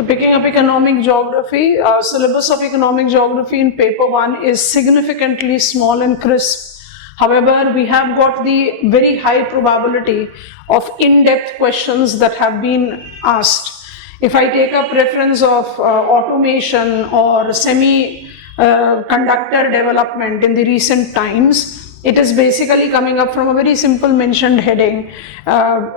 So picking up economic geography, syllabus of economic geography in paper 1 is significantly small and crisp. However, we have got the very high probability of in-depth questions that have been asked. If I take a preference of automation or semi-conductor development in the recent times, it is basically coming up from a very simple mentioned heading,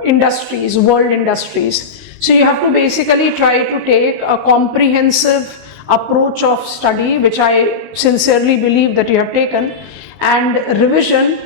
industries, world industries. So you have to basically try to take a comprehensive approach of study, which I sincerely believe that you have taken, and revision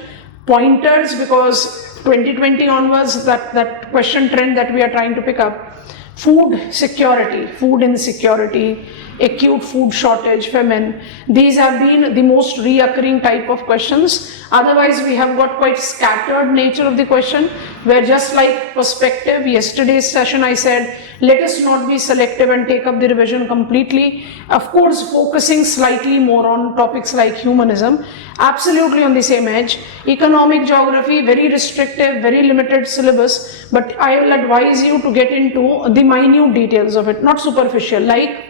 pointers, because 2020 onwards, that question trend that we are trying to pick up, food security, food insecurity, acute food shortage, famine, these have been the most reoccurring type of questions. Otherwise, we have got quite scattered nature of the question, where just like perspective, yesterday's session I said, let us not be selective and take up the revision completely. Of course, focusing slightly more on topics like humanism, absolutely on the same edge. Economic geography, very restrictive, very limited syllabus, but I will advise you to get into the minute details of it, not superficial, like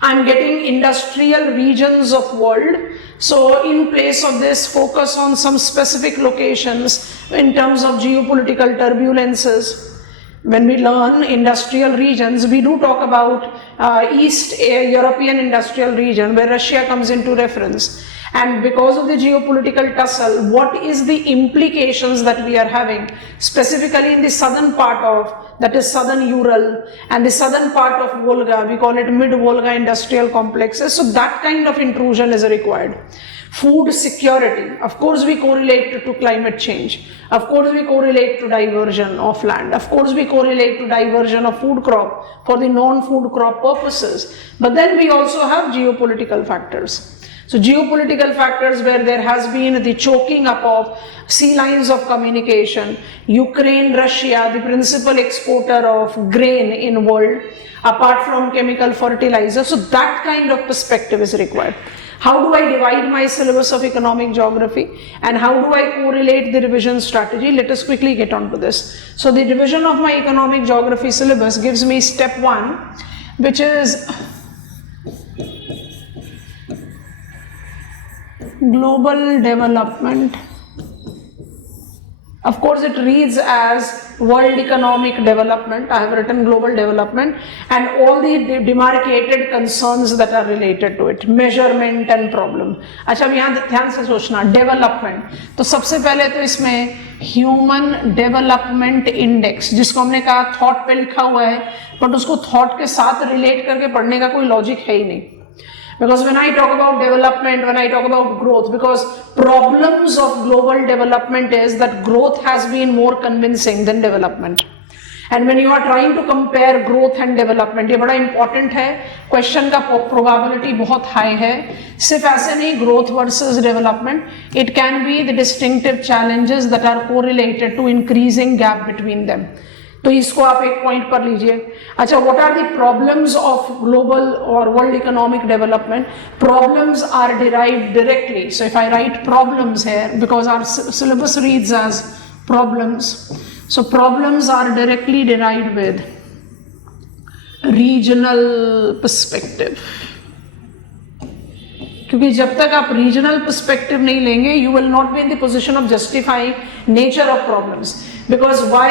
I'm getting industrial regions of world. So in place of this, focus on some specific locations in terms of geopolitical turbulences. When we learn industrial regions, we do talk about East European industrial region, where Russia comes into reference. And because of the geopolitical tussle, what is the implications that we are having, specifically in the southern part of, that is southern Ural, and the southern part of Volga, we call it mid-Volga industrial complexes. So that kind of intrusion is required. Food security, of course we correlate to climate change. Of course we correlate to diversion of land. Of course we correlate to diversion of food crop for the non-food crop purposes. But then we also have geopolitical factors. So geopolitical factors where there has been the choking up of sea lines of communication, Ukraine, Russia, the principal exporter of grain in world, apart from chemical fertilizer. So that kind of perspective is required. How do I divide my syllabus of economic geography and how do I correlate the revision strategy? Let us quickly get on to this. So the division of my economic geography syllabus gives me step 1, which is global development. Of course, it reads as world economic development. I have written global development and all the demarcated concerns that are related to it, measurement and problem. अच्छा, अब यहाँ ध्यान से सोचना, development. तो सबसे पहले तो इसमें human development index, जिसको हमने कहा thought पे लिखा हुआ है, but उसको thought के साथ relate करके पढ़ने का कोई logic है ही नहीं. Because when I talk about development, when I talk about growth, because problems of global development is that growth has been more convincing than development. And when you are trying to compare growth and development, ये बड़ा important है, question का probability बहुत high है, सिर्फ ऐसे नहीं growth versus development, it can be the distinctive challenges that are correlated to increasing gap between them. तो इसको आप एक पॉइंट पर लीजिए. अच्छा, what are the problems of global or world economic development? Problems are derived directly. So if I write problems here, because our syllabus reads as problems, so problems are directly derived with regional perspective. क्योंकि जब तक आप regional perspective नहीं लेंगे, you will not be in the position of justifying nature of problems. Because why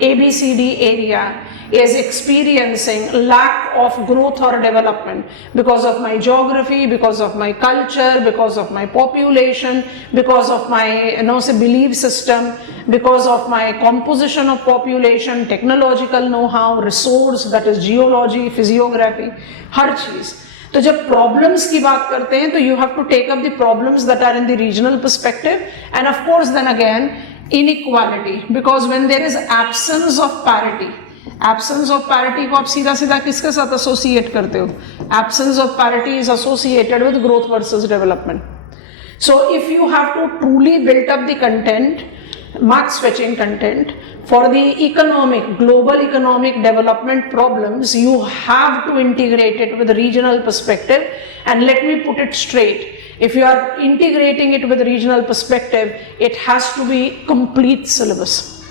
ABCD area is experiencing lack of growth or development? Because of my geography, because of my culture, because of my population, because of my belief system, because of my composition of population, technological know-how, resource, that is geology, physiography, हर चीज. तो जब problems की बात करते हैं तो you have to take up the problems that are in the regional perspective and of course then again inequality, because when there is absence of parity, absence of parity को आप सीधा सीधा किसके साथ एसोसिएट करते हो? Absence of parity is associated with growth versus development. So if you have to truly built up the content, mark fetching content for the global economic development problems, you have to integrate it with regional perspective. And let me put it straight, if you are integrating it with regional perspective, it has to be complete syllabus.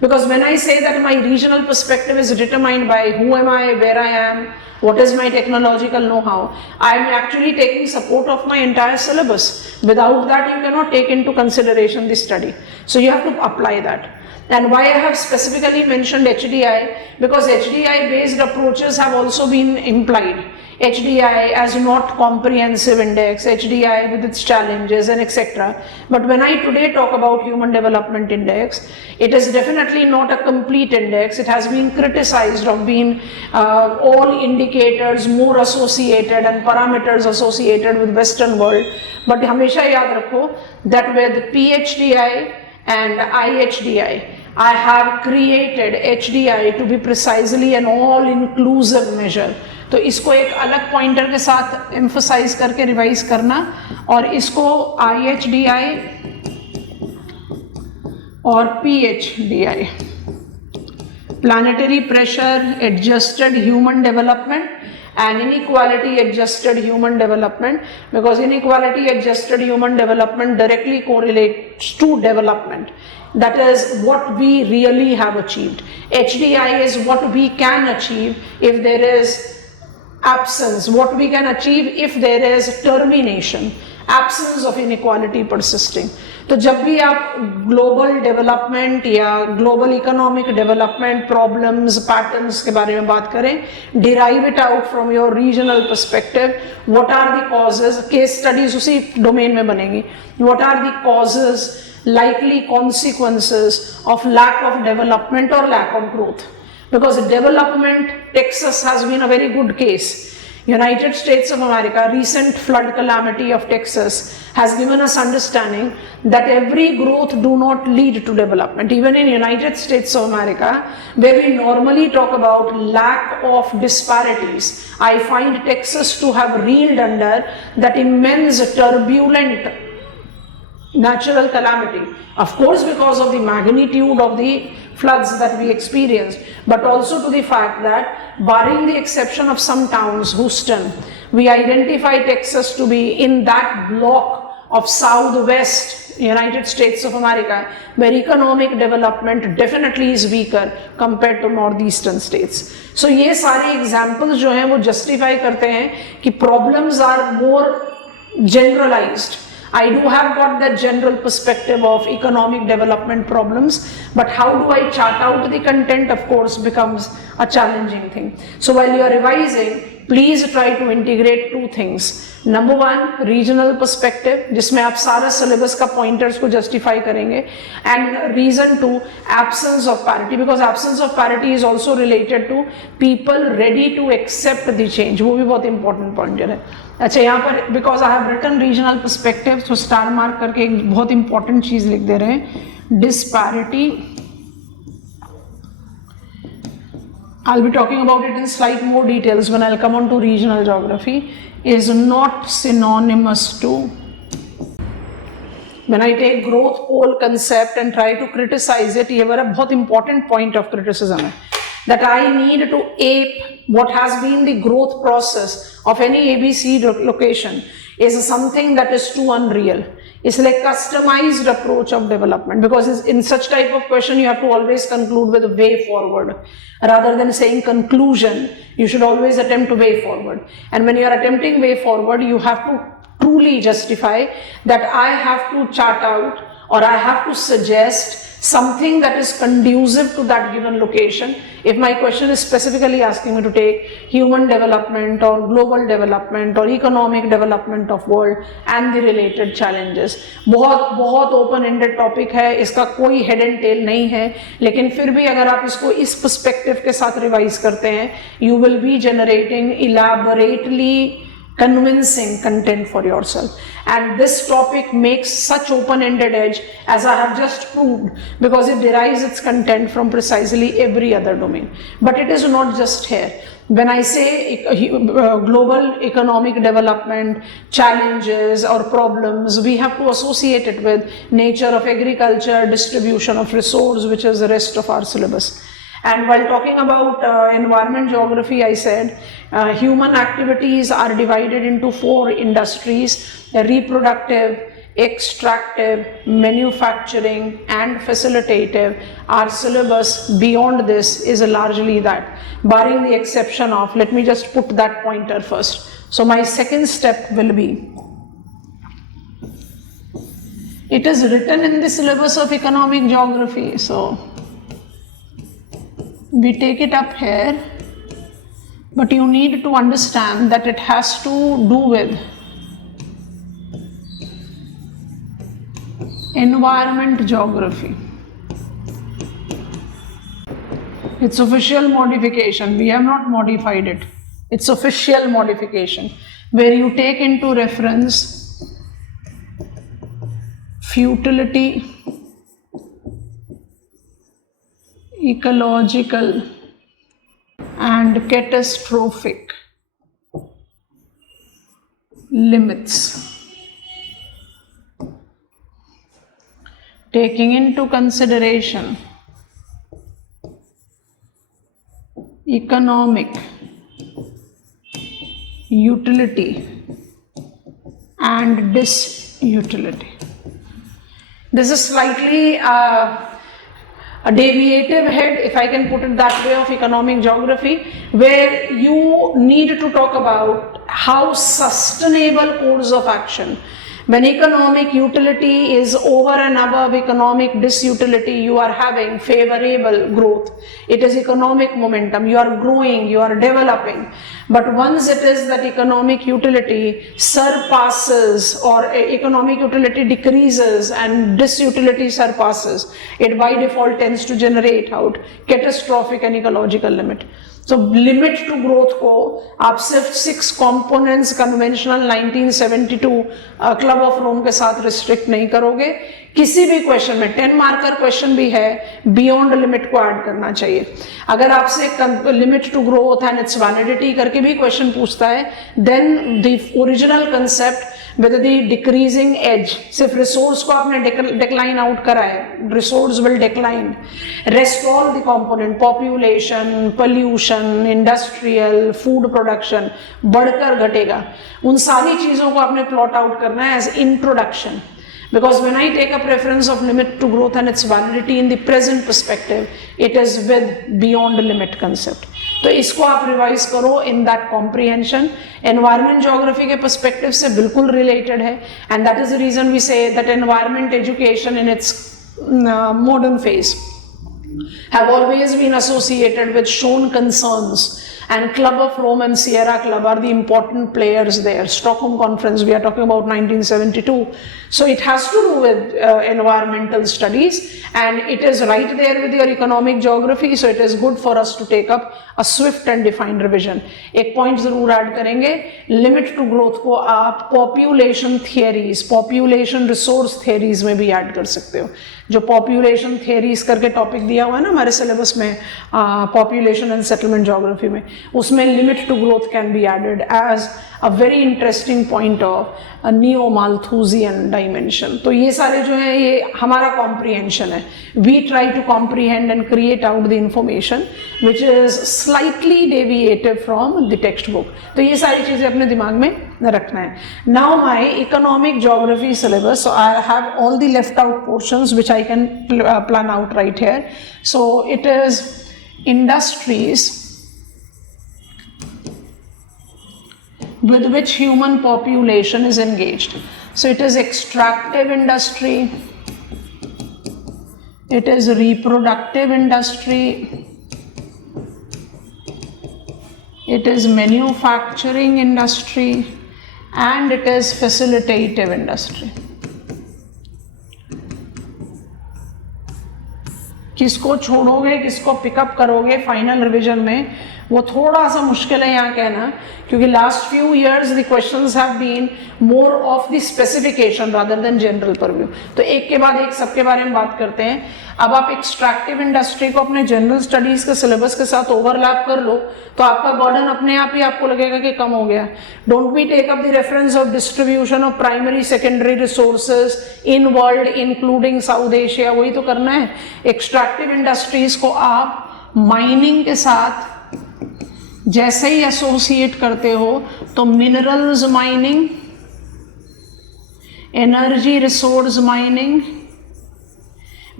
Because when I say that my regional perspective is determined by who am I, where I am, what is my technological know-how, I am actually taking support of my entire syllabus. Without that, you cannot take into consideration the study. So you have to apply that. And why I have specifically mentioned HDI, because HDI based approaches have also been implied. HDI as not comprehensive index, HDI with its challenges and etc. But when I today talk about Human Development Index, it is definitely not a complete index. It has been criticized of being all indicators more associated and parameters associated with Western world. But हमेशा याद रखो that with PHDI and IHDI, I have created HDI to be precisely an all-inclusive measure. तो इसको एक अलग pointer के साथ emphasise करके रिवाइज करना, और इसको IHDI और PHDI, planetary pressure adjusted human development and inequality adjusted human development, because inequality adjusted human development directly correlates to development. That is what we really have achieved. HDI is what we can achieve if there is absence, what we can achieve if there is termination, absence of inequality persisting. तो जब भी आप global development या global economic development problems patterns के बारे में बात करें, derive it out from your regional perspective. What are the causes, case studies उसी डोमेन में बनेगी. What are the causes, likely consequences of lack of development or lack of growth. Because development, Texas has been a very good case. United States of America, recent flood calamity of Texas has given us understanding that every growth do not lead to development. Even in United States of America, where we normally talk about lack of disparities, I find Texas to have reeled under that immense turbulent natural calamity. Of course, because of the magnitude of the floods that we experienced, but also to the fact that, barring the exception of some towns, Houston, we identify Texas to be in that block of southwest United States of America, where economic development definitely is weaker compared to northeastern states. So ये सारे examples जो हैं वो justify करते हैं कि problems are more generalized. I do have got that general perspective of economic development problems, but how do I chart out the content, of course, becomes a challenging thing. So while you are revising, please try to integrate two things. Number one, regional perspective, जिसमें आप सारा syllabus का pointers को justify करेंगे, and reason two, absence of parity, because absence of parity is also related to people ready to accept the change. वो भी बहुत important pointer है. अच्छा, यहाँ पर because I have written regional perspective, तो स्टार मार्क करके एक बहुत इंपॉर्टेंट चीज लिख दे रहे हैं, disparity. I'll be talking about it in slight more details when I'll come on to regional geography, is not synonymous to. When I take growth pole concept and try to criticize it, ये बड़ा बहुत important point of criticism है, that I need to ape what has been the growth process of any ABC location is something that is too unreal. It's like customized approach of development, because in such type of question you have to always conclude with a way forward. Rather than saying conclusion, you should always attempt a way forward. And when you are attempting way forward, you have to truly justify that I have to chart out or I have to suggest something that is conducive to that given location. If my question is specifically asking me to take human development or global development or economic development of world and the related challenges, बहुत open ended topic है, इसका कोई head and tail नहीं है, लेकिन फिर भी अगर आप इसको इस perspective के साथ revise करते हैं, you will be generating elaborately convincing content for yourself. And this topic makes such open-ended edge, as I have just proved, because it derives its content from precisely every other domain. But it is not just here. When I say global economic development challenges or problems, we have to associate it with nature of agriculture, distribution of resource, which is the rest of our syllabus. And while talking about environment geography, I said human activities are divided into 4 industries: reproductive, extractive, manufacturing and facilitative. Our syllabus beyond this is largely that, barring the exception of, let me just put that pointer first. So my second step will be, it is written in the syllabus of economic geography, so we take it up here, but you need to understand that it has to do with environment geography. It's official modification. We have not modified it. It's official modification where you take into reference futility, ecological and catastrophic limits, taking into consideration economic utility and disutility. This is slightly a deviative head, if I can put it that way, of economic geography, where you need to talk about how sustainable course of action. When economic utility is over and above economic disutility, you are having favorable growth. It is economic momentum. You are growing, you are developing. But once it is that economic utility surpasses, or economic utility decreases and disutility surpasses, it by default tends to generate out catastrophic and ecological limit. So limit to growth को आप सिर्फ 6 components conventional 1972 Club of Rome के साथ restrict नहीं करोगे. किसी भी question में 10 मार्कर क्वेश्चन भी है, बियॉन्ड लिमिट को ऐड करना चाहिए. अगर आपसे limit to growth and its validity करके भी क्वेश्चन पूछता है, then the original concept with the decreasing age, सिर्फ रिसोर्स को आपने डिक्लाइन आउट करा है, resource will decline, rest all the component, population, pollution, industrial, food production बढ़कर घटेगा. उन सारी चीजों को आपने प्लॉट आउट करना है as introduction. Because when I take a preference of limit to growth and its validity in the present perspective, it is with beyond limit concept. तो इसको आप रिवाइज करो in that comprehension. Environment geography के perspective से बिल्कुल related है, and that is the reason we say that environment education in its modern phase have always been associated with shown concerns. And Club of Rome and Sierra Club are the important players there. Stockholm Conference, we are talking about 1972. So it has to do with environmental studies, and it is right there with your economic geography. So it is good for us to take up a swift and defined revision. एक point जरूर add करेंगे, limit to growth को आप population theories, population resource theories में भी add कर सकते हो. जो population theories करके topic दिया हुआ है ना हमारे syllabus में, population and settlement geography में, उसमें limit to growth can be added as a very interesting point of a neo-Malthusian dimension. तो ये सारे जो हैं ये हमारा comprehension है. We try to comprehend and create out the information which is slightly deviative from the textbook. तो ये सारी चीज़ें अपने दिमाग में रखना है. Now my economic geography syllabus, so I have all the left out portions which I can plan out right here. So it is industries with which human population is engaged. So it is extractive industry, it is reproductive industry, it is manufacturing industry, and it is facilitative industry. किसको छोड़ोगे, किसको pickup करोगे final revision में, वो थोड़ा सा मुश्किल है यहाँ कहना, क्योंकि last few years the questions have been more of the specification rather than general purview. तो एक के बाद एक सबके बारे में बात करते हैं. अब आप एक्सट्रैक्टिव इंडस्ट्री को अपने जनरल स्टडीज के सिलेबस के साथ ओवरलैप कर लो तो आपका बर्डन अपने आप ही आपको लगेगा कि कम हो गया. Don't we take up the reference of distribution of primary secondary resources in world including south Asia, वही तो करना है. एक्सट्रैक्टिव इंडस्ट्रीज को आप माइनिंग के साथ जैसे ही एसोसिएट करते हो तो minerals mining, energy resource mining,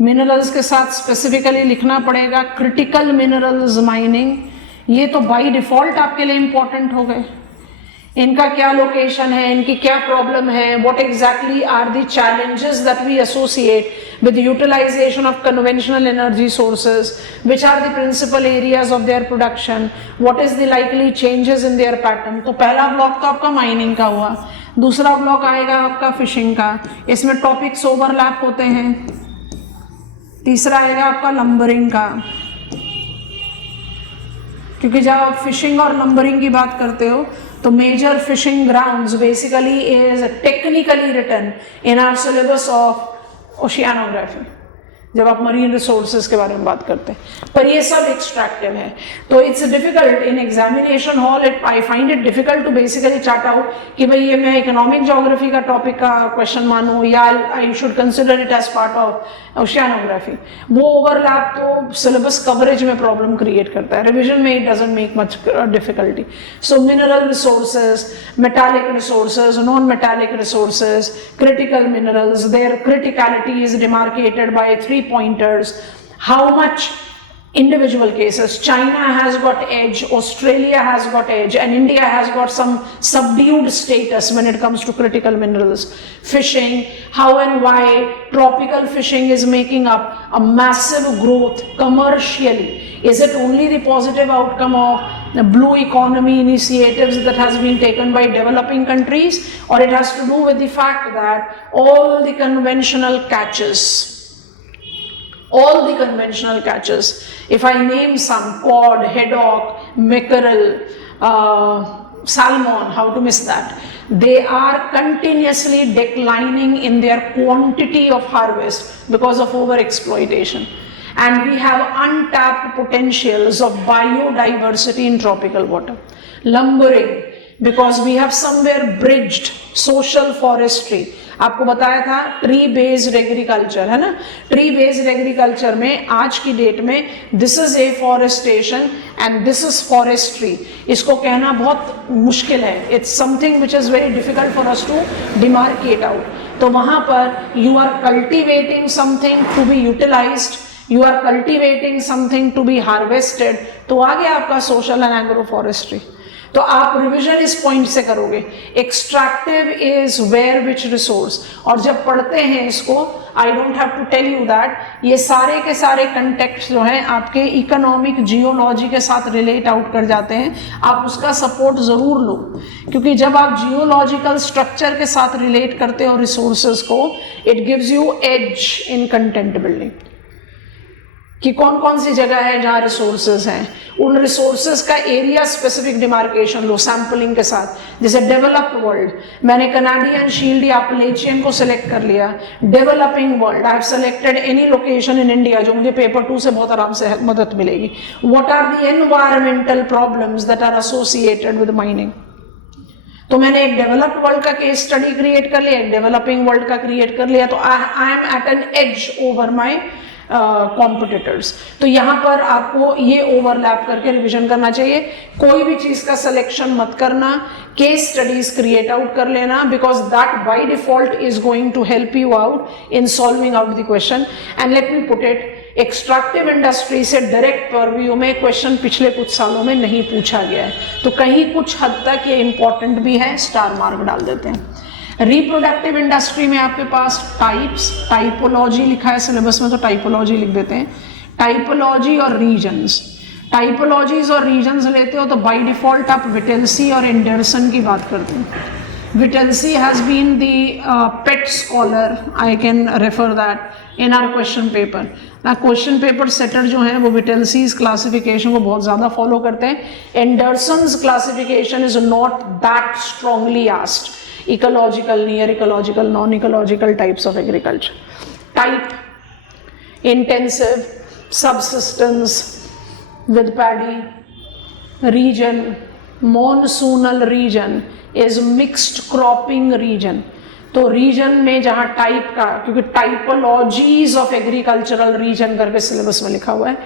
minerals के साथ स्पेसिफिकली लिखना पड़ेगा क्रिटिकल मिनरल्स माइनिंग, ये तो बाय डिफॉल्ट आपके लिए इंपॉर्टेंट हो गए। इनका क्या लोकेशन है, इनकी क्या प्रॉब्लम है, what exactly are the challenges that we associate with utilization of conventional energy sources, which are the principal areas of their production, what is the likely changes in their pattern. तो पहला block तो आपका mining का हुआ, दूसरा block आएगा आपका fishing का, इसमें टॉपिक्स ओवरलैप होते हैं। तीसरा आएगा आपका लंबरिंग का, क्योंकि जब आप फिशिंग और लंबरिंग की बात करते हो तो major fishing grounds basically is technically written in our syllabus of oceanography, जब आप मरीन रिसोर्सेज के बारे में बात करते हैं, पर ये सब एक्सट्रैक्टिव है। तो it's difficult in examination hall, I find it difficult to basically chart out कि भाई ये मैं इकोनॉमिक ज्योग्राफी का टॉपिक का क्वेश्चन मानूं या I should consider it as part of oceanography. वो ओवरलैप तो सिलेबस कवरेज में प्रॉब्लम क्रिएट करता है, रिविजन में it doesn't make much difficulty. So mineral resources, metallic resources, non metallic resources, critical minerals, their criticality is demarcated by 3 pointers. How much individual cases? China has got edge, Australia has got edge, and India has got some subdued status when it comes to critical minerals. Fishing, how and why tropical fishing is making up a massive growth commercially. Is it only the positive outcome of the blue economy initiatives that has been taken by developing countries, or it has to do with the fact that all the conventional catches, if I name some, cod, haddock, mackerel, salmon, how to miss that, they are continuously declining in their quantity of harvest because of over exploitation. And we have untapped potentials of biodiversity in tropical water. Lumbering, because we have somewhere bridged social forestry. आपको बताया था tree based agriculture है ना, tree based agriculture में आज की date में this is afforestation and this is forestry, इसको कहना बहुत मुश्किल है। It's something which is very difficult for us to demarcate out. तो वहां पर you are cultivating something to be utilized, you are cultivating something to be harvested, तो आ गया आपका सोशल एंड एग्रो फॉरेस्ट्री। तो आप रिविजन इस पॉइंट से करोगे, extractive is where which resource, और जब पढ़ते हैं इसको I don't have to tell you that ये सारे के सारे कंटेक्स्ट जो हैं आपके इकोनॉमिक जियोलॉजी के साथ रिलेट आउट कर जाते हैं। आप उसका सपोर्ट जरूर लो, क्योंकि जब आप जियोलॉजिकल स्ट्रक्चर के साथ रिलेट करते हो रिसोर्सेज को, it gives you as in content building कि कौन कौन सी जगह है जहाँ रिसोर्सेज हैं, उन रिसोर्सेज का एरिया स्पेसिफिक डिमार्केशन लो सैम्पलिंग के साथ। जैसे डेवलप्ड वर्ल्ड, मैंने कनाडियन शील्ड या अपलेचियन को सिलेक्ट कर लिया। Developing world, I have selected any location in India जो मुझे पेपर 2 से बहुत आराम से मदद मिलेगी। What are the environmental problems that are associated with mining, तो मैंने एक डेवलप्ड वर्ल्ड का केस स्टडी क्रिएट कर लिया, एक डेवलपिंग वर्ल्ड का क्रिएट कर लिया, तो I am at an edge over my competitors. तो यहाँ पर आपको ये ओवरलैप करके रिवीजन करना चाहिए। कोई भी चीज का सिलेक्शन मत करना, केस स्टडीज क्रिएट आउट कर लेना, because that by default is going to help you out in solving out the question. And let me put it, extractive industry से डायरेक्ट परव्यू में क्वेश्चन पिछले कुछ सालों में नहीं पूछा गया है, तो कहीं कुछ हद तक ये इंपॉर्टेंट भी है, स्टार मार्क डाल देते हैं। रिप्रोडक्टिव इंडस्ट्री में आपके पास टाइप्स, टाइपोलॉजी लिखा है सिलेबस में, तो टाइपोलॉजी लिख देते हैं। टाइपोलॉजी और रीजन्स, टाइपोलॉजीज और रीजन्स लेते हो तो बाय डिफॉल्ट आप विटेल्सी और एंडरसन की बात करते हैं। Whittlesey has been the pet scholar, I can refer that in our question paper. ना क्वेश्चन पेपर सेटर जो है वो विटेल्सीज क्लासिफिकेशन को बहुत ज़्यादा फॉलो करते हैं। Anderson's classification is not that strongly asked, ecological, near ecological, non-ecological types of agriculture. Type, intensive, subsistence with paddy. Region, monsoonal region is mixed cropping region. तो reason में जहाँ टाइप का, क्योंकि टाइपोलॉजीज ऑफ एग्रीकल्चरल रीजन करके syllabus में लिखा हुआ है,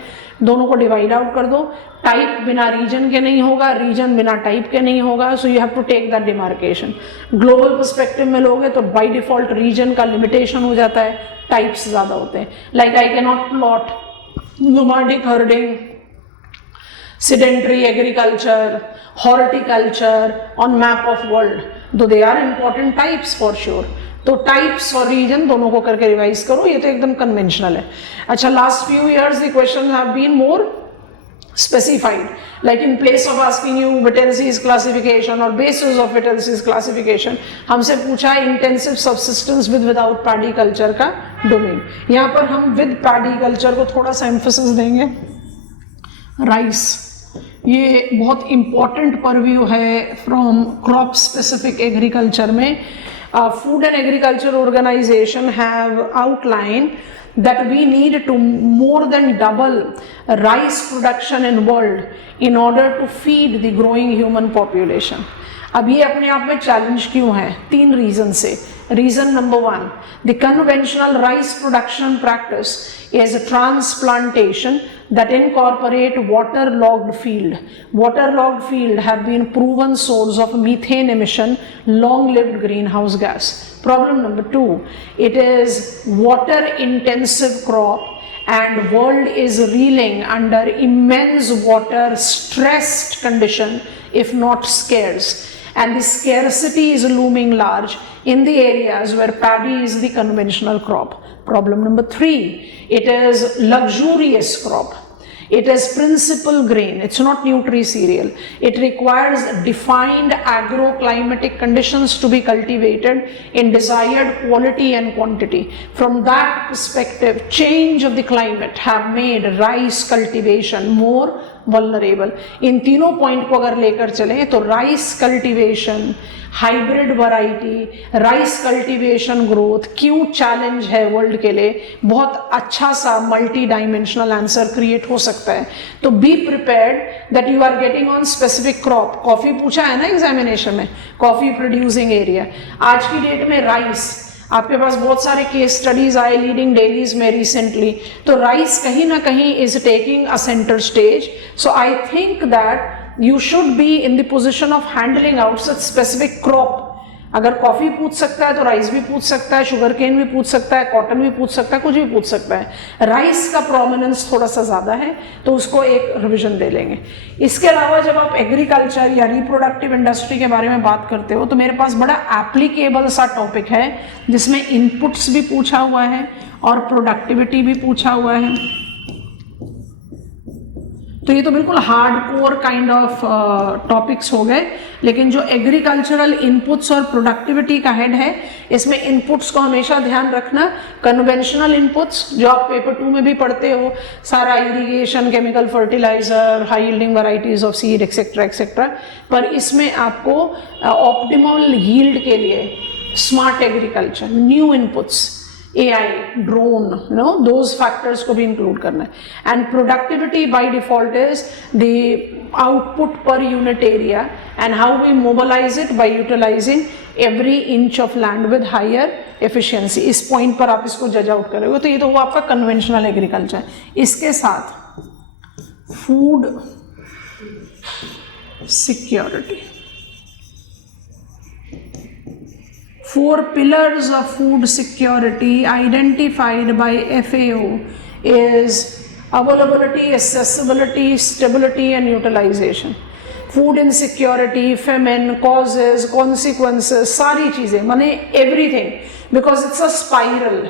दोनों को डिवाइड आउट कर दो। टाइप बिना रीजन के नहीं होगा, रीजन बिना टाइप के नहीं होगा, so you have to take that demarcation. Global perspective में लोगे तो बाय डिफॉल्ट रीजन का लिमिटेशन हो जाता है, टाइप्स ज्यादा होते हैं। Like I can not plot nomadic herding, sedentary agriculture, horticulture on map of world, though they are important types for sure। तो टाइप्स और रीजन दोनों को करके रिवाइज करो, ये तो एकदम कन्वेंशनल है। अच्छा, last few years the question have been more specified, like in place of asking you Vittel's classification or basis of Vittel's classification, हमसे पूछा है intensive subsistence with without paddy culture का डोमेन। यहाँ पर हम with paddy culture को थोड़ा सा emphasis देंगे। राइस, ये बहुत इंपॉर्टेंट परव्यू है फ्रॉम क्रॉप स्पेसिफिक एग्रीकल्चर में। Food and agriculture organization have outline that we need to more than double rice production in world in order to feed the growing human population। अब ये अपने आप में challenge क्यों है? 3 region से। Region number 1, the conventional rice production practice is a transplantation that incorporate waterlogged field. Waterlogged field have been proven source of methane emission, long-lived greenhouse gas. Problem number 2, it is water intensive crop and world is reeling under immense water stressed condition if not scarce, and the scarcity is looming large in the areas where paddy is the conventional crop. Problem number 3, it is luxurious crop. It is principal grain, it's not nutri-cereal. It requires defined agroclimatic conditions to be cultivated in desired quality and quantity. From that perspective, change of the climate have made rice cultivation more vulnerable। इन तीनों point को अगर लेकर चले तो rice cultivation, hybrid variety, rice cultivation growth क्यों challenge है world के लिए, बहुत अच्छा सा मल्टी डायमेंशनल आंसर क्रिएट हो सकता है। तो be prepared that you are getting on specific crop. Coffee पूछा है ना एग्जामिनेशन में, कॉफी प्रोड्यूसिंग एरिया। आज की डेट में राइस, आपके पास बहुत सारे केस स्टडीज आए लीडिंग डेलीज में रिसेंटली, तो राइस कहीं ना कहीं is taking a centre stage. So I think that you should be in the position of handling out such specific crop। अगर कॉफी पूछ सकता है तो राइस भी पूछ सकता है, शुगर केन भी पूछ सकता है, कॉटन भी पूछ सकता है, कुछ भी पूछ सकता है। राइस का प्रोमिनेंस थोड़ा सा ज्यादा है तो उसको एक रिवीजन दे लेंगे। इसके अलावा जब आप एग्रीकल्चर या रिप्रोडक्टिव इंडस्ट्री के बारे में बात करते हो तो मेरे पास बड़ा एप्लीकेबल सा टॉपिक है जिसमें इनपुट्स भी पूछा हुआ है और प्रोडक्टिविटी भी पूछा हुआ है। तो ये तो बिल्कुल hard core kind of topics हो गए, लेकिन जो एग्रीकल्चरल इनपुट्स और प्रोडक्टिविटी का हेड है, इसमें इनपुट्स को हमेशा ध्यान रखना। कन्वेंशनल इनपुट्स जो आप पेपर 2 में भी पढ़ते हो, सारा irrigation, chemical fertilizer, high yielding varieties of seed etcetera etcetera, पर इसमें आपको ऑप्टिमल यील्ड के लिए smart agriculture, new inputs, AI, drone, you know, those factors को भी include करना है। And productivity by default is the output per unit area and how we mobilize it by utilizing every inch of land with higher efficiency। इस point पर आप इसको जज out करोगे तो ये तो हुआ आपका conventional agriculture। इसके साथ food security, 4 pillars of food security identified by FAO is availability, accessibility, stability and utilization। Food insecurity, famine, causes, consequences, सारी चीजें माने everything, because it's a spiral.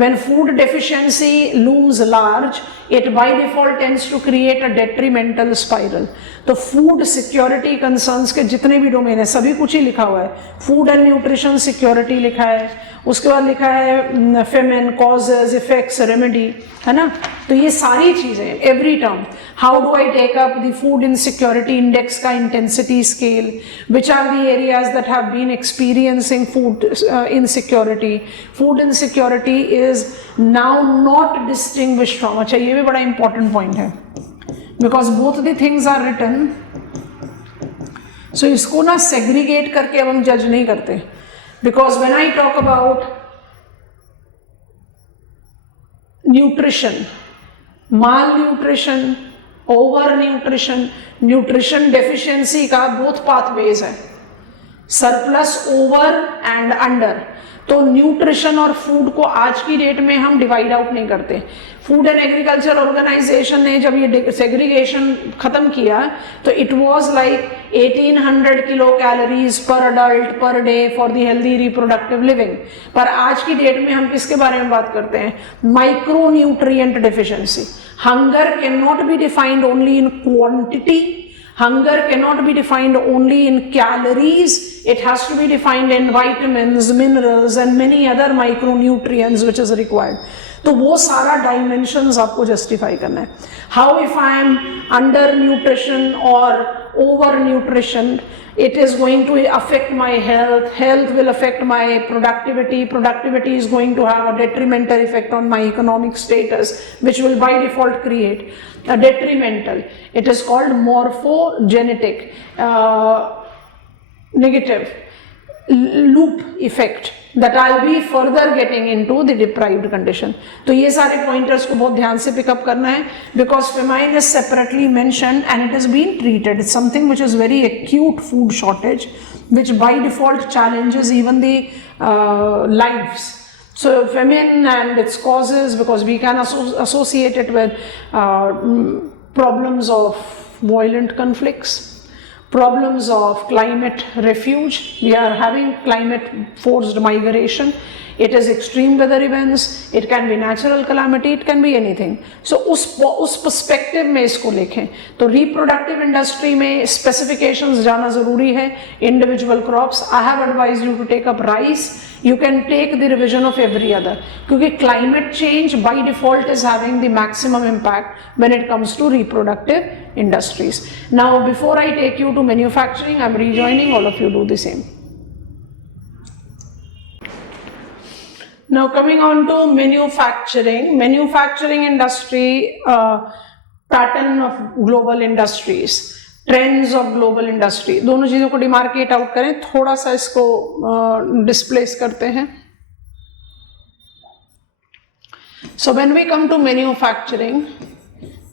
When food deficiency looms large, it by default tends to create a detrimental spiral। तो food security concerns के जितने भी domain है सभी कुछ ही लिखा हुआ है। फूड एंड न्यूट्रिशन सिक्योरिटी लिखा है, उसके बाद लिखा है फेमिन, कॉजेज, इफेक्ट्स, रेमेडी, है ना। तो ये सारी चीजें every term, how do I take up the food insecurity index का intensity scale, which are the areas that have been experiencing food insecurity. Food insecurity is now not distinguished from, अच्छा ये भी बड़ा इंपॉर्टेंट पॉइंट है, because both the things are written. So इसको ना segregate करके अब हम जज नहीं करते। because when I talk about nutrition, malnutrition, over nutrition, nutrition deficiency का बोथ पाथवेज है, सरप्लस, ओवर एंड अंडर। तो न्यूट्रिशन और फूड को आज की डेट में हम डिवाइड आउट नहीं करते। फूड एंड एग्रीकल्चर ऑर्गेनाइजेशन ने जब ये सेग्रीगेशन खत्म किया तो it was like 1800 kilo calories पर adult per day for the healthy reproductive living. पर आज की डेट में हम किसके बारे में बात करते हैं? Micro nutrient deficiency. Hunger cannot be defined only in quantity. Hunger cannot be defined only in calories. It has to be defined in vitamins, minerals and many other micronutrients which is required. तो वो सारा dimensions आपको justify करना है. How if I am under nutrition or over nutrition, it is going to affect my health, health will affect my productivity, productivity is going to have a detrimental effect on my economic status, which will by default create a detrimental. It is called morphogenetic negative loop effect that I'll be further getting into the deprived condition. तो ये सारे pointers को बहुत ध्यान से pick up करना है, because famine is separately mentioned and it has been treated. It's something which is very acute food shortage, which by default challenges even the lives. So famine and its causes, because we can associate it with problems of violent conflicts, problems of climate refuge. We are having climate forced migration. It is extreme weather events. It can be natural calamity. It can be anything. So उस perspective में इसको लिखें। तो reproductive industry में specifications जाना ज़रूरी है। Individual crops. I have advised you to take up rice. You can take the revision of every other. क्योंकि climate change by default is having the maximum impact when it comes to reproductive industries. Now, before I take you to manufacturing, I'm rejoining. All of you do the same. Now coming on to manufacturing industry, pattern of global industries, trends of global industry, दोनों चीजों को demarcate out करें, थोड़ा सा इसको displace करते हैं। So when we come to manufacturing,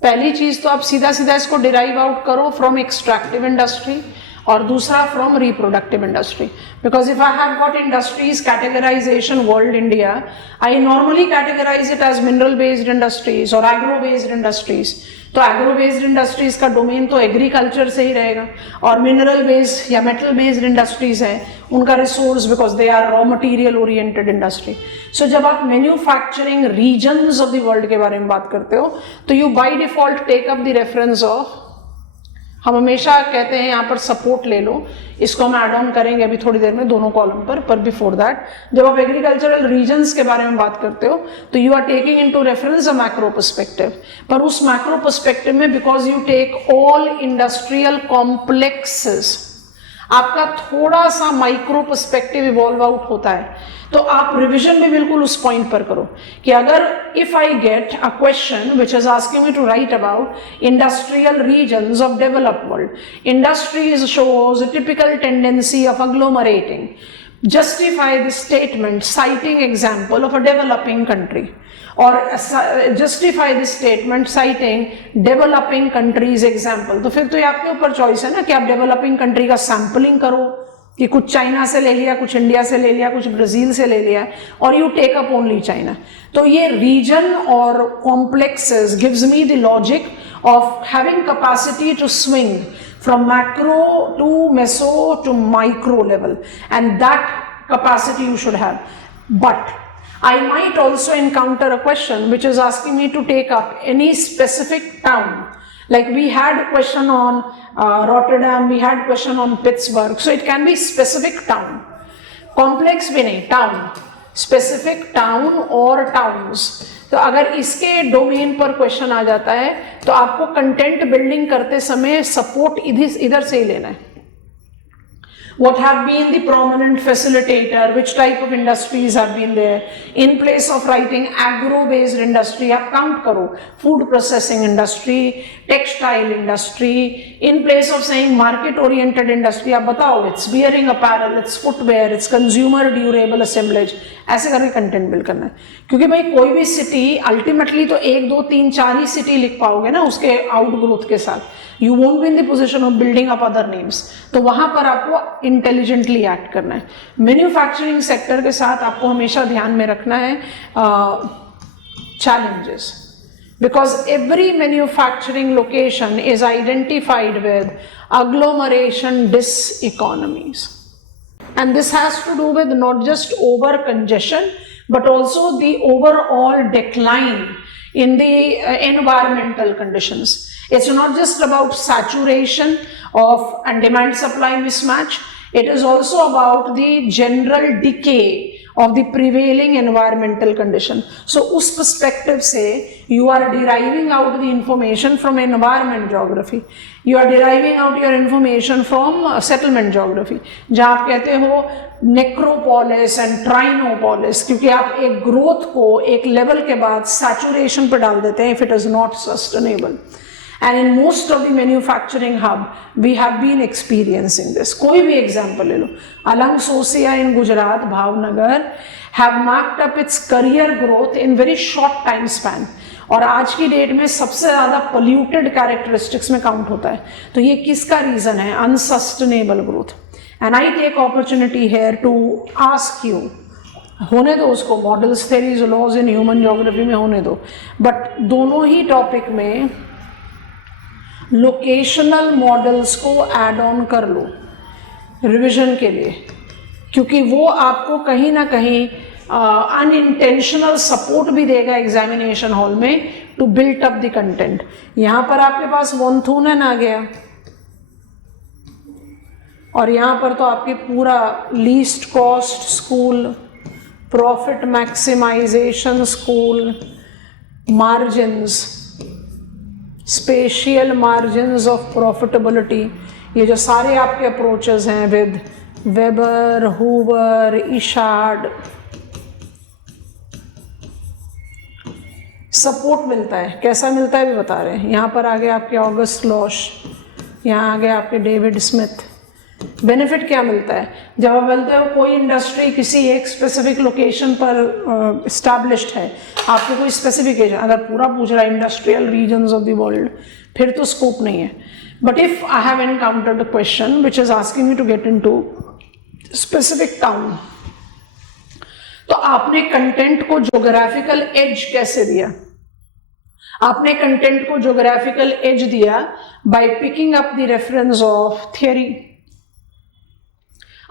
पहली चीज तो आप सीधा सीधा इसको डिराइव आउट करो फ्रॉम एक्सट्रैक्टिव इंडस्ट्री और दूसरा from reproductive industry, because if I have got industries categorization world India, I normally categorize it as mineral based industries और एग्रो बेस्ड इंडस्ट्रीज। तो एग्रो बेस्ड इंडस्ट्रीज का domain तो agriculture से ही रहेगा, और मिनरल बेस्ड या मेटल बेस्ड इंडस्ट्रीज है उनका resource, because they are raw material oriented industry. So जब आप manufacturing regions of the world के बारे में बात करते हो तो you by default take up the reference of, हम हमेशा कहते हैं यहाँ पर सपोर्ट ले लो, इसको हम ऐड ऑन करेंगे अभी थोड़ी देर में दोनों कॉलम पर बिफोर दैट जब आप एग्रीकल्चरल रीजन्स के बारे में बात करते हो तो you are taking into reference a macro perspective. पर उस मैक्रो पर्सपेक्टिव में because you take all industrial complexes, आपका थोड़ा सा माइक्रो पर्सपेक्टिव इवॉल्व आउट होता है। तो आप रिविजन भी बिल्कुल उस पॉइंट पर करो कि अगर if I get a question which is asking me to write about industrial regions of developed world, industries shows a typical tendency of agglomerating, justify the statement citing example of a developing country, or justify the statement citing developing countries example। तो फिर तो ये आपके ऊपर choice है ना कि आप डेवलपिंग कंट्री का सैम्पलिंग करो कि कुछ चाइना से ले लिया, कुछ इंडिया से ले लिया, कुछ ब्राजील से ले लिया, और you take up only China. तो ये रीजन और complexes gives me the logic of having capacity to swing from macro to meso to micro level, and that capacity you should have. But I might also encounter a question which is asking me to take up any specific town, like we had a question on Rotterdam, we had question on Pittsburgh, so it can be specific town, complex भी नहीं, town, specific town or towns। तो अगर इसके domain पर question आ जाता है तो आपको कंटेंट बिल्डिंग करते समय सपोर्ट इधर से ही लेना है। what have been the prominent facilitator, which type of industries have been there. In place of writing agro based industry, आप count करो, food processing industry, textile industry. In place of saying market oriented industry, आप बताओ it's wearing apparel, it's footwear, it's consumer durable assemblage. ऐसे करके content build करना है, क्योंकि भाई कोई भी सिटी अल्टीमेटली तो 1 2 3 4 ही सिटी लिख पाओगे ना उसके आउट ग्रोथ के साथ. You won't be in the position of building up other names. तो वहां पर आपको इंटेलिजेंटली एक्ट करना है. मैन्युफैक्चरिंग सेक्टर के साथ आपको हमेशा ध्यान में रखना है challenges, because every manufacturing location is identified with agglomeration diseconomies, and this has to do with not just over congestion but also the overall decline in the environmental conditions. It's not just about saturation of and demand supply mismatch, it is also about the general decay of the prevailing environmental condition. So उस perspective से you are deriving out the information from environment geography, you are deriving out your information from settlement geography, जहाँ आप कहते हो necropolis and ट्राइनोपोलिस, क्योंकि आप एक growth को एक लेवल के बाद सैचुरेशन पर डाल देते हैं if it is not sustainable. And in most of the manufacturing hub, we have been experiencing this. कोई भी example ले लो, Alang Sosia in Gujarat, Bhavnagar, have marked up its career growth in very short time span. और आज की date में सबसे ज़्यादा polluted characteristics में काउंट होता है. तो ये किसका रीज़न है? Unsustainable growth. And I take opportunity here to ask you, होने दो उसको models, theories, laws in human geography में होने दो, बट दोनों ही टॉपिक में लोकेशनल मॉडल्स को ऐड ऑन कर लो रिवीजन के लिए, क्योंकि वो आपको कहीं ना कहीं अनइंटेंशनल सपोर्ट भी देगा एग्जामिनेशन हॉल में to built up the content. यहाँ पर आपके पास वॉन्थूनन आ गया और यहाँ पर तो आपके पूरा least cost school, profit maximization school, margins, spatial margins of profitability, ये जो सारे आपके अप्रोचेस हैं with Weber, Hoover, Isard, support मिलता है. कैसा मिलता है भी बता रहे हैं. यहाँ पर आगे आपके ऑगस्ट लॉश, यहाँ आगे आपके डेविड स्मिथ. बेनिफिट क्या मिलता है जब आप बोलते हो कोई इंडस्ट्री किसी एक स्पेसिफिक लोकेशन पर इस्टेब्लिश्ड है, आपको कोई स्पेसिफिकेशन, अगर पूरा पूछ रहा है industrial regions of the world, फिर तो स्कोप नहीं है. But if I have encountered a question which is asking me to get into specific town, तो आपने कंटेंट को ज्योग्राफिकल एज कैसे दिया? आपने कंटेंट को ज्योग्राफिकल एज दिया by picking up the reference of theory.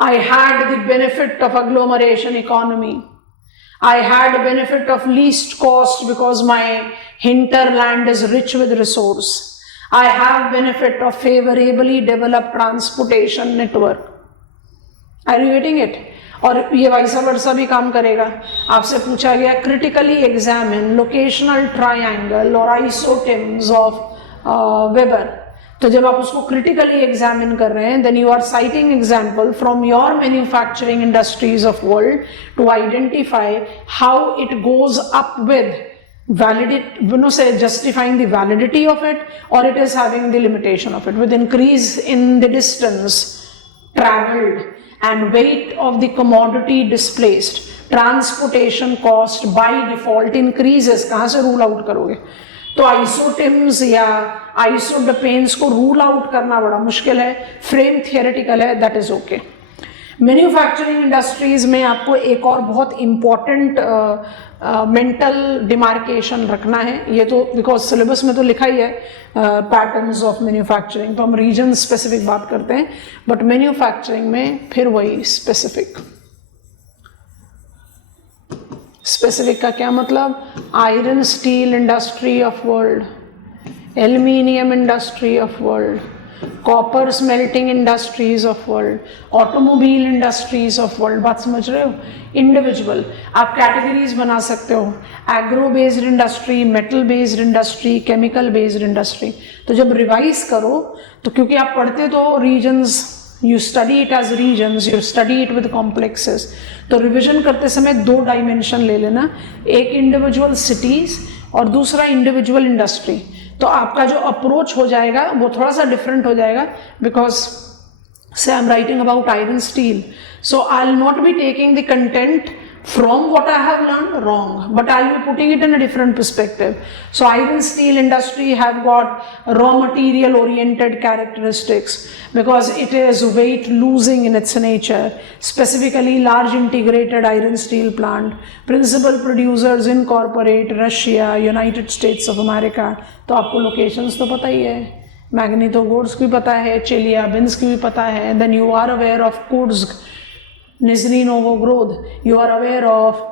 I had the benefit of agglomeration economy. I had the benefit of least cost because my hinterland is rich with resource. I have benefit of favorably developed transportation network. Are you getting it? और ये वैसा वर्सा भी काम करेगा. आपसे पूछा गया critically examine locational triangle or isotyms of Weber. तो जब आप उसको क्रिटिकली एग्जामिन कर रहे हैं, then you are citing example from your manufacturing industries of world to identify how it goes up with validate, say justifying the validity of it, or it is having the limitation of it with increase in the distance traveled and weight of the commodity displaced, transportation cost by default increases. कहाँ से rule out करोगे? तो आइसोटिम्स या आइसोडपेन्स को rule out करना बड़ा मुश्किल है. फ्रेम थियोरेटिकल है, that is okay. Manufacturing industries में आपको एक और बहुत इंपॉर्टेंट मेंटल डिमार्केशन रखना है. ये तो बिकॉज सिलेबस में तो लिखा ही है पैटर्न्स ऑफ मैन्युफैक्चरिंग, तो हम रीजन स्पेसिफिक बात करते हैं, बट मैन्युफैक्चरिंग में फिर वही स्पेसिफिक. स्पेसिफिक का क्या मतलब? Iron steel industry of world, aluminium industry of world, copper smelting industries of world, automobile industries of world. बात समझ रहे हो? इंडिविजुअल आप कैटेगरीज बना सकते हो, agro based industry, metal based industry, chemical based industry. तो जब रिवाइज करो तो क्योंकि आप पढ़ते तो regions you study it as regions, you study it with complexes. तो रिविजन करते समय 2 डायमेंशन ले लेना, एक इंडिविजुअल सिटीज और दूसरा इंडिविजुअल इंडस्ट्री. तो आपका जो अप्रोच हो जाएगा वो थोड़ा सा डिफरेंट हो जाएगा, बिकॉज से I am writing about iron steel, so I will not be taking the content from what I have learned wrong, but I'll be putting it in a different perspective. So iron steel industry have got raw material oriented characteristics because it is weight losing in its nature, specifically large integrated iron steel plant. Principal producers incorporate Russia, United States of America. तो आपको locations तो पता ही है, Magnitogorsk भी पता है, Chelyabinsk भी पता है, then you are aware of Kursk, Nizhny Novgorod, you are aware of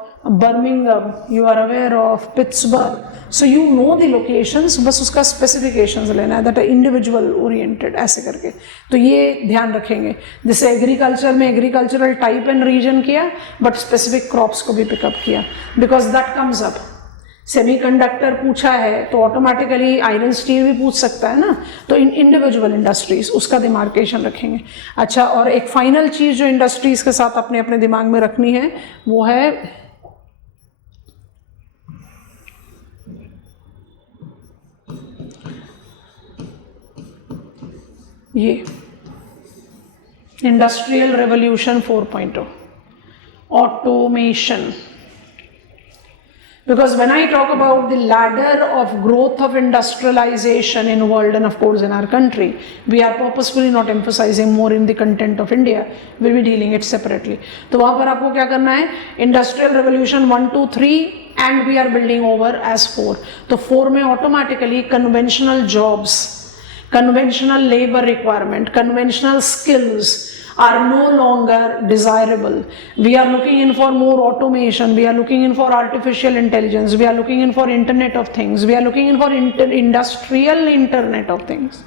Birmingham, you are aware of Pittsburgh. So you know the locations, बस उसका specifications लेना है, that are individual oriented, ऐसे करके. तो ये ध्यान रखेंगे. जैसे एग्रीकल्चर में एग्रीकल्चरल टाइप एंड रीजन किया, बट स्पेसिफिक क्रॉप्स को भी पिकअप किया, because that comes up. Semiconductor पूछा है तो ऑटोमेटिकली आयरन स्टील भी पूछ सकता है ना, तो इन इंडिविजुअल इंडस्ट्रीज उसका डिमार्केशन रखेंगे. अच्छा, और एक फाइनल चीज जो इंडस्ट्रीज के साथ अपने अपने दिमाग में रखनी है वो है ये industrial revolution 4.0, automation. Because when I talk about the ladder of growth of industrialization in world and of course in our country, we are purposefully not emphasizing more in the content of India. We'll be dealing it separately. तो वहाँ पर आपको क्या करना है, Industrial Revolution 1, 2, 3 and we are building over as 4. तो 4 में automatically conventional jobs, conventional labor requirement, conventional skills are no longer desirable. We are looking in for more automation, we are looking in for artificial intelligence, we are looking in for Internet of Things, we are looking in for industrial Internet of Things.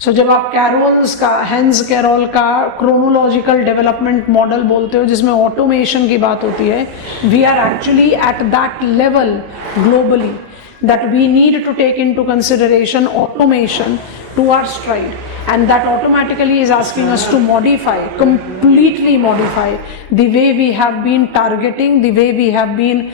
So जब आप carols का, hence carol का chronological development model बोलते हो जिसमें automation की बात होती है, we are actually at that level globally that we need to take into consideration automation to our stride. And that automatically is asking us to modify, completely modify the way we have been targeting, the way we have been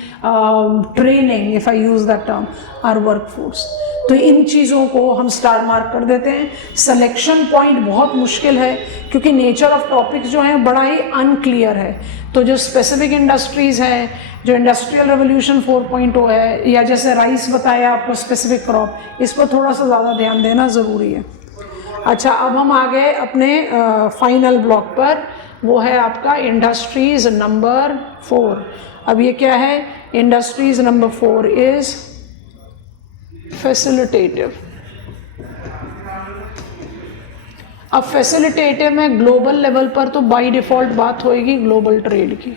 training, if I use that term, our workforce. तो इन चीज़ों को हम star mark कर देते हैं. Selection point बहुत मुश्किल है क्योंकि नेचर ऑफ टॉपिक्स जो हैं बड़ा ही अनक्लियर है. तो जो स्पेसिफिक इंडस्ट्रीज़ हैं, जो इंडस्ट्रियल रेवोल्यूशन 4.0 है, या जैसे राइस बताया आपको स्पेसिफिक क्रॉप, इस पर थोड़ा सा ज़्यादा ध्यान देना ज़रूरी है. अच्छा, अब हम आ गए अपने फाइनल ब्लॉक पर, वो है आपका इंडस्ट्रीज नंबर 4. अब ये क्या है, इंडस्ट्रीज नंबर 4 इज फैसिलिटेटिव. अब फैसिलिटेटिव में ग्लोबल लेवल पर तो बाय डिफॉल्ट बात होएगी ग्लोबल ट्रेड की.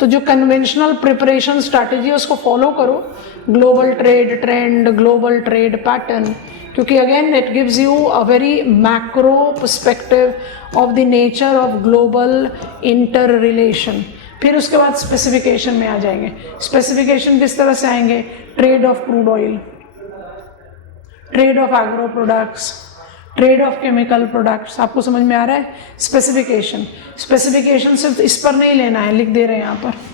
तो जो कन्वेंशनल प्रिपरेशन स्ट्रैटेजी है उसको फॉलो करो, global trade trend, global trade pattern, क्योंकि again it gives you a very macro perspective of the nature of global interrelation. फिर उसके बाद स्पेसिफिकेशन में आ जाएंगे. स्पेसिफिकेशन किस तरह से आएंगे, trade off crude oil, trade off agro products, trade off chemical products. आपको समझ में आ रहा है. स्पेसिफिकेशन, स्पेसिफिकेशन सिर्फ इस पर नहीं लेना है, लिख दे रहे हैं यहाँ पर.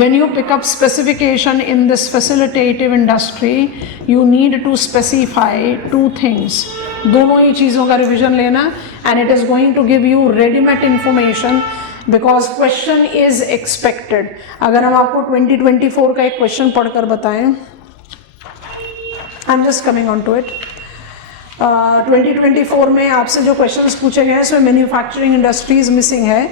When you pick up specification in this facilitative industry, you need to specify 2 things. दोनों ही चीज़ों का रिविजन लेना, and it is going to give you ready-made information because question is expected. अगर हम आपको 2024 का एक क्वेश्चन पढ़कर बताएं, I'm just coming on to it. 2024 में आपसे जो क्वेश्चंस पूछे गए हैं उसमें मैन्युफैक्चरिंग इंडस्ट्रीज मिसिंग है.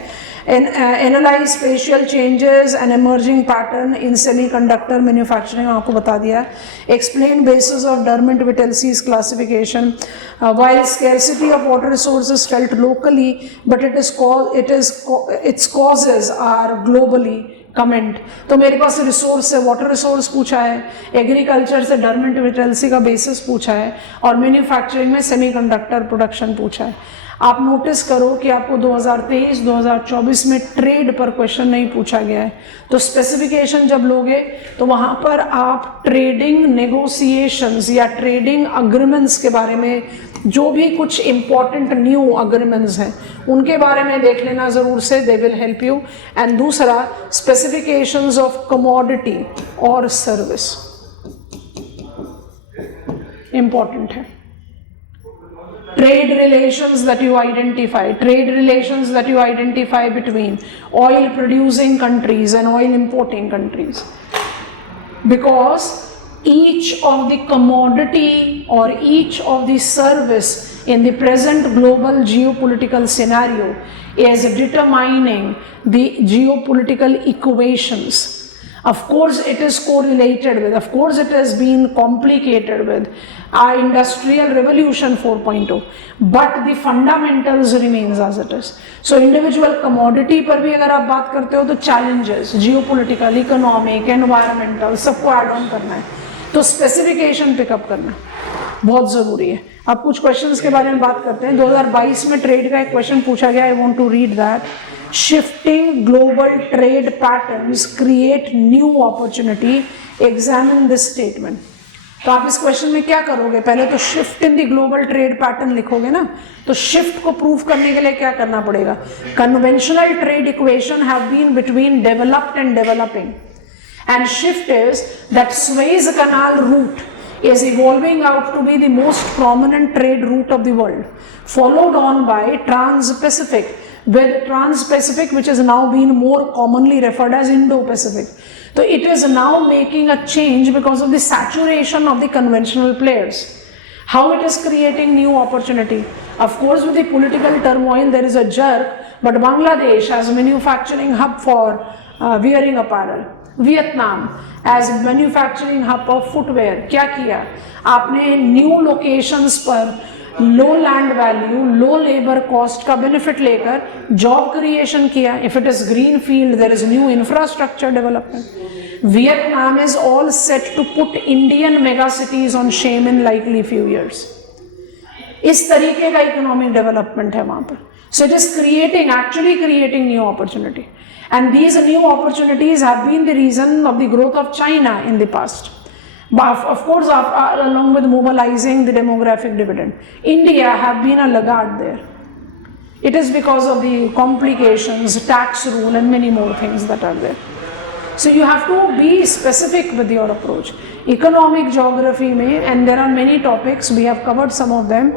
Analyse spatial changes and emerging pattern in semiconductor manufacturing आपको बता दिया. Explain basis of Derwent Whittlesey's classification. While scarcity of water resources felt locally but its causes are globally comment. तो मेरे पास resource है, water resource पूछा है, agriculture से डर्मेंट विटेल्सी का बेसिस पूछा है, और मैन्युफैक्चरिंग में सेमीकंडक्टर प्रोडक्शन पूछा है. आप नोटिस करो कि आपको 2023-2024 में ट्रेड पर क्वेश्चन नहीं पूछा गया है, तो स्पेसिफिकेशन जब लोगे तो वहां पर आप ट्रेडिंग नेगोशिएशंस या ट्रेडिंग अग्रीमेंट्स के बारे में, जो भी कुछ इंपॉर्टेंट न्यू अग्रीमेंट्स हैं उनके बारे में देख लेना जरूर से, they will help you. And दूसरा, स्पेसिफिकेशंस ऑफ कमोडिटी और सर्विस इंपॉर्टेंट है। Trade relations that you identify between oil producing countries and oil importing countries, because each of the commodity or each of the service in the present global geopolitical scenario is determining the geopolitical equations. Of course it is correlated with, of course it has been complicated with our industrial revolution 4.0, but the fundamentals remains as it is. So individual commodity पर भी अगर आप बात करते हो तो challenges geopolitical, economic, environmental सबको add on करना है, तो specification पिकअप करना बहुत जरूरी है। अब कुछ क्वेश्चंस के बारे में बात करते हैं। 2022 में ट्रेड का एक क्वेश्चन पूछा गया, I want to read that. Shifting global trade patterns create new opportunity, examine this statement. तो आप इस क्वेश्चन में क्या करोगे, पहले तो shift in the global trade pattern लिखोगे ना, तो शिफ्ट को प्रूव करने के लिए क्या करना पड़ेगा। Conventional trade equation have been between developed and developing, and shift is that Suez Canal route is evolving out to be the most prominent trade route of the world, followed on by Trans-Pacific, with Trans-Pacific which is now being more commonly referred as Indo-Pacific. So it is now making a change because of the saturation of the conventional players. How it is creating new opportunity? Of course with the political turmoil there is a jerk, but Bangladesh as a manufacturing hub for wearing apparel, Vietnam as manufacturing hub of footwear, क्या किया आपने, new locations पर low land value, low labour cost का benefit लेकर job creation किया। If it is green field there is new infrastructure development. Vietnam is all set to put Indian mega cities on shame in likely few years. इस तरीके का economic development है वहां पर। So it is actually creating new opportunity, and these new opportunities have been the reason of the growth of China in the past. But of course, along with mobilizing the demographic dividend, India have been a laggard there. It is because of the complications, tax rule and many more things that are there. So you have to be specific with your approach. Economic geography में, and there are many topics, we have covered some of them,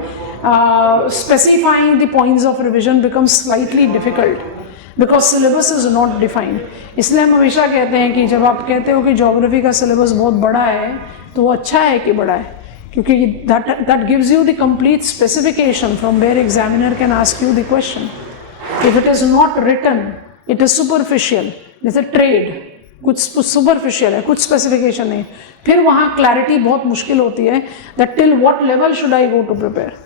specifying the points of revision becomes slightly difficult. Because syllabus is not defined. इसलिए हम हमेशा कहते हैं कि जब आप कहते हो कि ज्योग्राफी का सिलेबस बहुत बड़ा है तो वो अच्छा है कि बड़ा है, क्योंकि that gives you the complete specification from where examiner can ask you the question. If it is not written it is superficial, जैसे ट्रेड कुछ सुपरफिशियल है, कुछ स्पेसिफिकेशन नहीं, फिर वहाँ क्लैरिटी बहुत मुश्किल होती है that till what level should I go to prepare.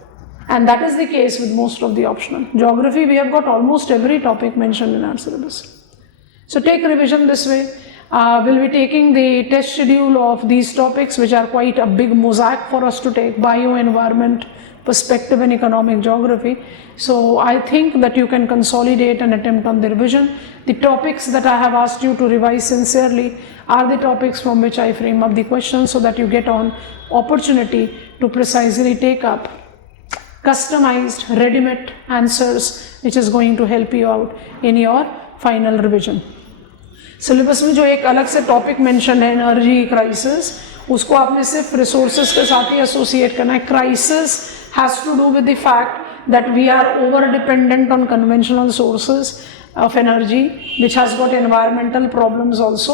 And that is the case with most of the optional. Geography, we have got almost every topic mentioned in our syllabus. So take revision this way. We'll be taking the test schedule of these topics, which are quite a big mosaic for us to take: bio, environment, perspective and economic geography. So I think that you can consolidate an attempt on the revision. The topics that I have asked you to revise sincerely are the topics from which I frame up the questions, so that you get on opportunity to precisely take up customized ready-made answers which is going to help you out in your final revision. Syllabus में जो एक अलग से topic mention है energy crisis, उसको आपने सिर्फ resources के साथ ही एसोसिएट करना है। Crisis has to do with the fact that we are over dependent on conventional sources of energy, which has got environmental problems also,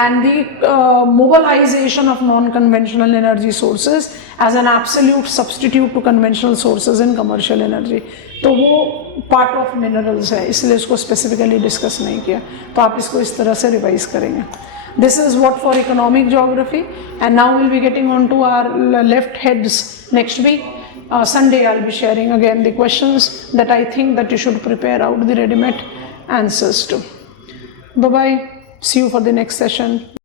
and the mobilization of non-conventional energy sources as an absolute substitute to conventional sources in commercial energy. तो वो part of minerals है, इसलिए उसको specifically discuss नहीं किया, तो आप इसको इस तरह से revise करेंगे। This is what for economic geography, and now we'll be getting on to our left heads next week. Sunday I'll be sharing again the questions that I think that you should prepare out the ready-made answers to. Bye bye. See you for the next session.